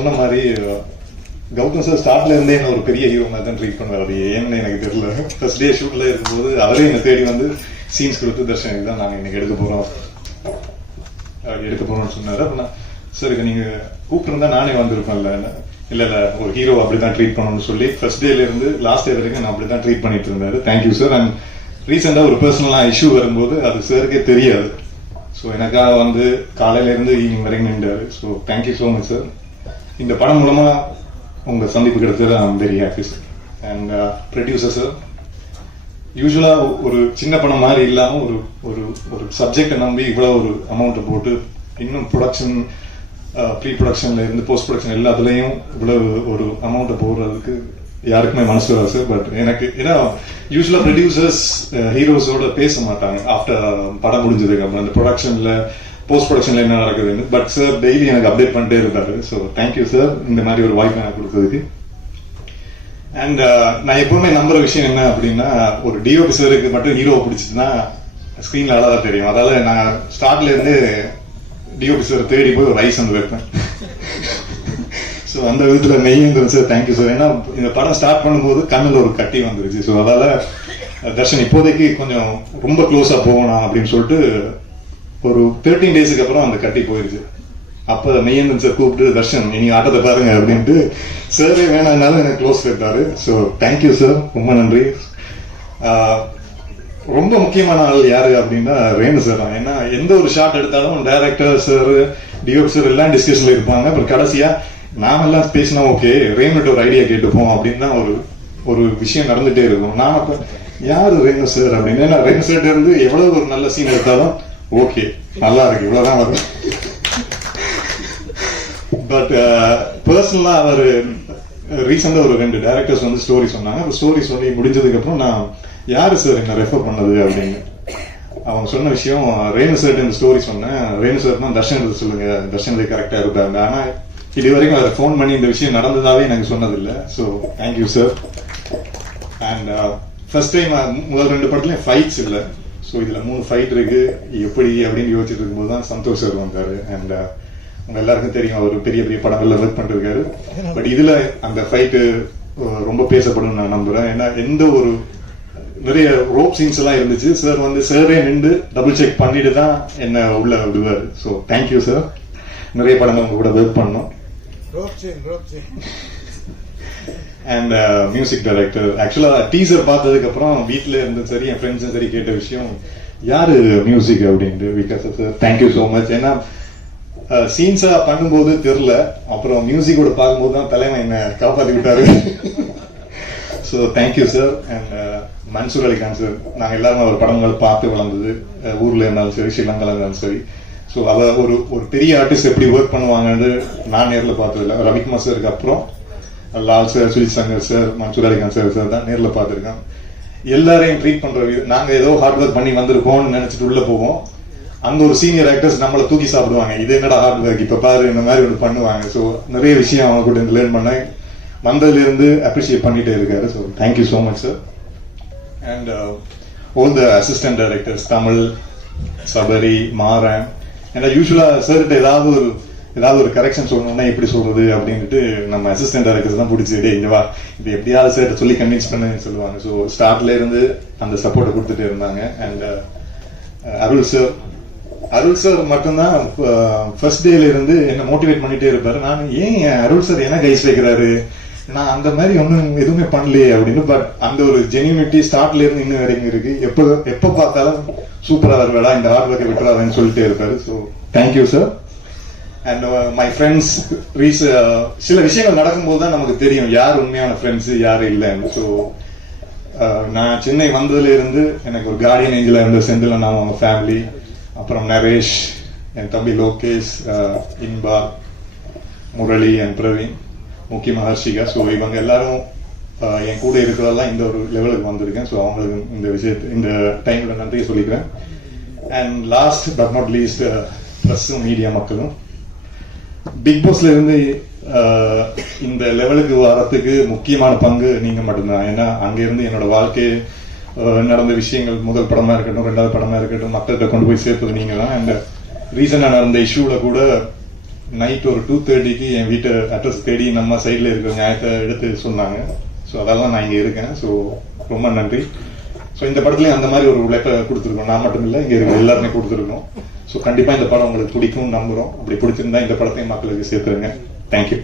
சொன்ன மாதிரி கௌதம் சார் ஸ்டார்ட்ல இருந்தே என்ன ஒரு பெரிய ஹீரோ மாதிரி தான் ட்ரீட் பண்ணுவார். அது ஏன்னு எனக்கு தெரியல. ஃபர்ஸ்ட் டே ஷூட்ல இருக்கும்போது அவரே என்னை தேடி வந்து சீன்ஸ் கொடுத்து தர்ஷன் தான் நாங்கள் இன்னைக்கு எடுக்க போறோம்னு சொன்னாரு. அப்ப நான் சார் நீங்க கூப்பிட்டுருந்தா நானே வந்திருப்பேன்ல. இல்ல ஒரு ஹீரோ அப்படிதான் ட்ரீட் பண்ணணும்னு சொல்லி ஃபர்ஸ்ட் டேல இருந்து லாஸ்ட் டே வரைக்கும் நான் அப்படிதான் ட்ரீட் பண்ணிட்டு இருந்தாரு. Thank you sir. அண்ட் ரீசெண்டா ஒரு பர்சனலா இஷ்யூ வரும்போது அது சாருக்கே தெரியாது. ஸோ எனக்காக வந்து காலையில இருந்து ஈவினிங் வரைக்கும் நின்றாரு. So thank you so much sir. இந்த படம் மூலமா உங்க சந்திப்பு கிடைச்சது I am very happy sir. And producer sir, யூஸ்வலா ஒரு சின்ன படம் மாதிரி இல்லாம ஒரு ஒரு ஒரு சப்ஜெக்டை நம்பி இவ்வளவு ஒரு அமௌண்ட் போட்டு இன்னும் ப்ரொடக்ஷன் ப்ரீ ப்ரொடக்ஷன்ல இருந்து போஸ்ட் ப்ரொடக்ஷன் எல்லாத்துலயும் இவ்வளவு ஒரு அமௌண்ட்டை போடுறதுக்கு யாருக்குமே மனசு வராது சார். பட் எனக்கு ஏன்னா யூஸ்வலா ப்ரொடியூசர்ஸ் ஹீரோஸோட பேச மாட்டாங்க ஆஃப்டர் படம் முடிஞ்சதுக்கு அப்புறம் அந்த ப்ரொடக்ஷன்ல போஸ்ட் ப்ரொடக்ஷன்ல என்ன நடக்குதுன்னு. பட் சார் டெய்லி எனக்கு அப்டேட் பண்ணிட்டே இருக்காரு. ஸோ தேங்க்யூ சார் இந்த மாதிரி ஒரு வாய்ப்பு எனக்கு கொடுத்ததுக்கு. அண்ட் நான் எப்பவுமே நம்புற விஷயம் என்ன அப்படின்னா, ஒரு டிஓபி சாருக்கு மட்டும் ஹீரோவை பிடிச்சிட்டுனா ஸ்கிரீன்ல அழகா தெரியும். அதால நான் ஸ்டார்ட்ல இருந்து டிஓபி சார் தேடி போய் ஒரு ஐஸ் வந்து வைப்பேன். ஸோ அந்த விதத்துல மெய்யும் சார் தேங்க்யூ சார். ஏன்னா இந்த படம் ஸ்டார்ட் பண்ணும்போது கண்ணில் ஒரு கட்டி வந்துருச்சு. ஸோ அதால தர்ஷன் இப்போதைக்கு கொஞ்சம் ரொம்ப க்ளோஸா போகணும் அப்படின்னு சொல்லிட்டு ஒரு 13 டேஸுக்கு அப்புறம் அந்த கட்டி போயிருச்சு. அப்ப மெய்யந்தன் சார் கூப்பிட்டு தர்ஷன் நீங்க ஆட்டத்தை பாருங்க அப்படின்ட்டு சாரே வேணாம்னாலும் எனக்கு க்ளோஸ் கேட்டாரு. ஸோ தேங்க்யூ சார், ரொம்ப நன்றி. ரொம்ப முக்கியமான ஆள் யாரு அப்படின்னா ரேணு சார் தான். ஏன்னா எந்த ஒரு ஷாட் எடுத்தாலும் டைரக்டர் சார் டிஓபி சார் எல்லாம் டிஸ்கஷன்ல இருப்பாங்க. அப்புறம் கடைசியா நாம எல்லாம் பேசினா ஓகே ரேணுட்டு ஒரு ஐடியா கேட்டுப்போம் அப்படின்னு தான் ஒரு விஷயம் நடந்துட்டே இருக்கும். நான் அப்ப யாரு ரேணு சார் அப்படின்னு, ஏன்னா ரேணு சார் இருந்து எவ்வளவு ஒரு நல்ல சீன் எடுத்தாலும் ஓகே நல்லா இருக்கு இவ்வளவுதான் வரும். பட் பர்சனலா அவர் ரீசெண்டா ஒரு 2 டைரக்டர்ஸ் வந்து ஸ்டோரி சொன்னாங்க. ஸ்டோரி சொல்லி முடிஞ்சதுக்கு அப்புறம் நான் யாரு சார் என்ன ரெஃபர் பண்ணது அப்படின்னு அவங்க சொன்ன விஷயம், ரேணு சார் இந்த ஸ்டோரி சொன்னேன். ரேணு சார் தான் தர்ஷன் சொல்லுங்க, தர்ஷன் கரெக்டா இருப்பாங்க. ஆனா இது வரைக்கும் அவர் ஃபோன் பண்ணி இந்த விஷயம் நடந்ததாவே எனக்கு சொன்னதில்லை. So thank you sir. And first time முதல் 2 படத்துலயும் ஃபைட்ஸ் இல்லை. ஸோ இதுல 3 ஃபைட் இருக்கு எப்படி அப்படின்னு யோசிச்சுட்டு இருக்கும்போது தான் சந்தோஷ் சார் வந்தாரு. அண்ட் உங்க எல்லாருக்கும் தெரியும் அவர் பெரிய பெரிய படங்கள்ல ஒர்க் பண்ணிருக்காரு. பட் இதுல அந்த ஃபைட்டு ரொம்ப பேசப்படும் நான் நம்புறேன். ஏன்னா எந்த ஒரு நிறைய ரோப் சீன்ஸ் எல்லாம் இருந்துச்சு. சார் வந்து சாரே நின்று டபுள் செக் பண்ணிட்டு தான் என்ன உள்ள விடுவாரு. So thank you sir. நிறைய படங்கள் உங்க கூட ஒர்க் பண்ணோம். அண்ட் மியூசிக் டைரக்டர், ஆக்சுவலா டீசர் பார்த்ததுக்கு அப்புறம் வீட்டுல இருந்து சரி என் ஃப்ரெண்ட்ஸும் சரி கேட்ட விஷயம் யாரு மியூசிக் அப்படின்ட்டு. Vikas sir thank you so much. ஏன்னா சீன்ஸா பண்ணும்போது தெரியல, அப்புறம் மியூசிக்கோட பார்க்கும்போது தான் தலைமை என்ன காப்பாத்தி விட்டாரு. So thank you sir. And Mansoor Ali Khan sir, நாங்கள் எல்லாரும் ஒரு படங்கள் பார்த்து வளர்ந்தது, ஊர்ல இருந்தாலும் சரி ஸ்ரீலங்கால இருந்தாலும் சரி. ஸோ அதை ஒரு பெரிய ஆர்டிஸ்ட் எப்படி ஒர்க் பண்ணுவாங்கன்னு நான் நேரில் பார்த்ததில்ல. ரவிக்குமார் சாருக்கு அப்புறம் Lal sir, Sujith Shankar sir, Mansoor Ali Khan sir தான் நேரில் பார்த்துருக்கேன். எல்லாரையும் ட்ரீட் பண்ற நாங்க ஏதோ ஹார்ட் ஒர்க் பண்ணி வந்திருக்கோம்னு நினைச்சிட்டு உள்ள போவோம். அங்க ஒரு சீனியர் ஆக்டர்ஸ் நம்மளை தூக்கி சாப்பிடுவாங்க. இது என்னடா ஹார்ட் ஒர்க், இப்ப பாரு இந்த மாதிரி ஒன்று பண்ணுவாங்க. ஸோ நிறைய விஷயம் அவங்க கூட லேர்ன் பண்ண வந்ததுல இருந்து அப்ரிஷியேட் பண்ணிட்டே இருக்காரு. So thank you so much sir. And all the assistant directors Tamil, Sabari, Maran. ஏன்னா யூஸ்வலா சார்கிட்ட ஏதாவது ஒரு கரெக்ஷன் சொல்லணும்னா எப்படி சொல்றது அப்படின்ட்டு நம்ம அசிஸ்டன்ட் டைரக்டர்ஸ் தான் பிடிச்சி இங்க வா இது எப்படியாவது சார் சொல்லி கன்வின்ஸ் பண்ணு சொல்லுவாங்க. ஸோ ஸ்டார்ட்ல இருந்து அந்த சப்போர்ட்டை கொடுத்துட்டே இருந்தாங்க. அண்ட் அருள் சார் மட்டும்தான் ஃபர்ஸ்ட் டேல இருந்து என்ன மோட்டிவேட் பண்ணிட்டே இருப்பாரு. நான் ஏன் அருள் சார் என்ன கைஸ் வைக்கிறாரு, நான் அந்த மாதிரி ஒன்றும் எதுவுமே பண்ணலையே அப்படின்னு. பட் அந்த ஒரு ஜெனியூனிட்டி ஸ்டார்ட்ல இருந்து இன்னும் வரைக்கும் இருக்கு. எப்ப பார்த்தாலும் சூப்பரா வருவேடா, இந்த ஹார்ட் ஒர்க்கை விட்டுறாதுன்னு சொல்லிட்டே இருப்பாரு. So thank you sir. And my friends, சில விஷயங்கள் நடக்கும்போது தான் நமக்கு தெரியும் யார் உண்மையான ஃப்ரெண்ட்ஸ் யாரு இல்லைன்னு. ஸோ நான் சென்னை வந்ததுல இருந்து எனக்கு ஒரு கார்டியன் ஏஞ்சலா இருந்த செந்தில், நான் அவங்க ஃபேமிலி, அப்புறம் நரேஷ், என் தம்பி லோகேஷ், இன்பா, முரளி அண்ட் பிரவீன், முக்கியமாக ஹர்ஷிகா. ஸோ இவங்க எல்லாரும் என் கூட இருக்கிறதெல்லாம் இந்த ஒரு லெவலுக்கு வந்திருக்கேன். ஸோ அவங்களுக்கு இந்த டைம்ல நன்றியை சொல்லிக்கிறேன். And last but not least ப்ரெஸ்ஸும் மீடியா மக்களும். பிக் பாஸ்ல இருந்து இந்த லெவலுக்கு வரத்துக்கு முக்கியமான பங்கு நீங்க மட்டும்தான். ஏன்னா அங்க இருந்து என்னோட வாழ்க்கை நடந்த விஷயங்கள், முதல் படமா இருக்கட்டும் 2வது படமா இருக்கட்டும், மக்கள்கிட்ட கொண்டு போய் சேர்த்தது நீங்க தான். அண்ட் ரீசனா நடந்த இஷ்யூல கூட நைட் ஒரு 2:30க்கு என் வீட்டு அட்ரஸ் தேடி நம்ம சைடில் இருக்கிற நியாயத்தை எடுத்து சொன்னாங்க. ஸோ அதெல்லாம் நான் இங்கே இருக்கேன். ஸோ ரொம்ப நன்றி. ஸோ இந்த படத்துலேயும் அந்த மாதிரி ஒரு உழைப்பை கொடுத்துருக்கோம். நான் மட்டும் இல்லை, இங்கே இருக்கிற எல்லாருமே கொடுத்துருக்கோம். ஸோ கண்டிப்பாக இந்த படம் உங்களுக்கு பிடிக்கும் நம்புகிறோம். அப்படி பிடிச்சிருந்தா இந்த படத்தையும் மக்களுக்கு சேர்த்துருங்க. தேங்க்யூ.